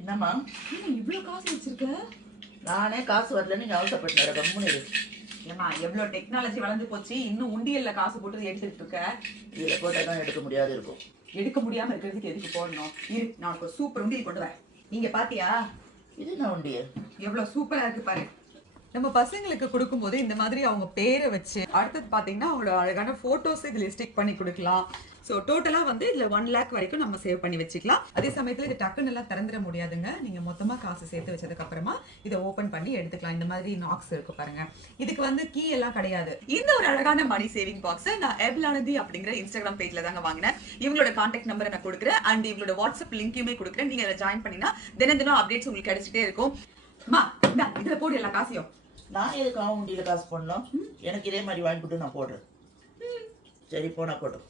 என்னம்மா இவ்வளவு காசு வச்சிருக்க? நானே காசு வரலன்னு நீங்க அவசரப்பட்டு கம்முனு ஏமா எவ்வளவு டெக்னாலஜி வளர்ந்து போச்சு, இன்னும் உண்டியல்ல காசு போட்டு எடுத்துட்டு இருக்க. இதுல போட்டாதான் எடுக்க முடியாது இருக்கும். எடுக்க முடியாம இருக்கிறதுக்கு எதுக்கு போடணும்? இரு, நான் ஒரு சூப்பர் உண்டியல் கொண்டு வரேன். நீங்க பாத்தியா? இது நான் உண்டியல் எவ்வளவு சூப்பரா இருக்கு பாரு. நம்ம பசங்களுக்கு கொடுக்கும்போது இந்த மாதிரி அவங்க பேரை வச்சு, அடுத்தது பாத்தீங்கன்னா அவங்களோட அழகான போட்டோஸ் இதுல ஸ்டிக் பண்ணி கொடுக்கலாம். ஸோ டோட்டலா வந்து இதுல 1 lakh வரைக்கும் நம்ம சேவ் பண்ணி வச்சுக்கலாம். அதே சமயத்துல இது டக்குன்னு எல்லாம் திறந்துட முடியாதுங்க. நீங்க மொத்தமா காசு சேர்த்து வச்சதுக்கு அப்புறமா இதை ஓபன் பண்ணி எடுத்துக்கலாம். இந்த மாதிரி நாக்ஸ் இருக்கு பாருங்க. இதுக்கு வந்து கீ எல்லாம் கிடையாது. இந்த ஒரு அழகான மணி சேவிங் பாக்ஸ் நான் எப்லானதி அப்படிங்கிற இன்ஸ்டாகிராம் பேஜ்ல தாங்க வாங்கினேன். இவங்களோட கான்டாக்ட் நம்பரை நான் கொடுக்குறேன் அண்ட் இவங்களோட வாட்ஸ்அப் லிங்கையுமே கொடுக்குறேன். நீங்க அதை ஜாயின் பண்ணினா தினம் அப்டேட்ஸ் உங்களுக்கு கிடைச்சிட்டே இருக்கும். இதுல போடு எல்லா காசையும். நான் எதுக்கு உண்டியில காசு போடணும்? எனக்கு இதே மாதிரி வாங்கி போட்டு நான் போடுறேன். சரி போனா போட்டோம்.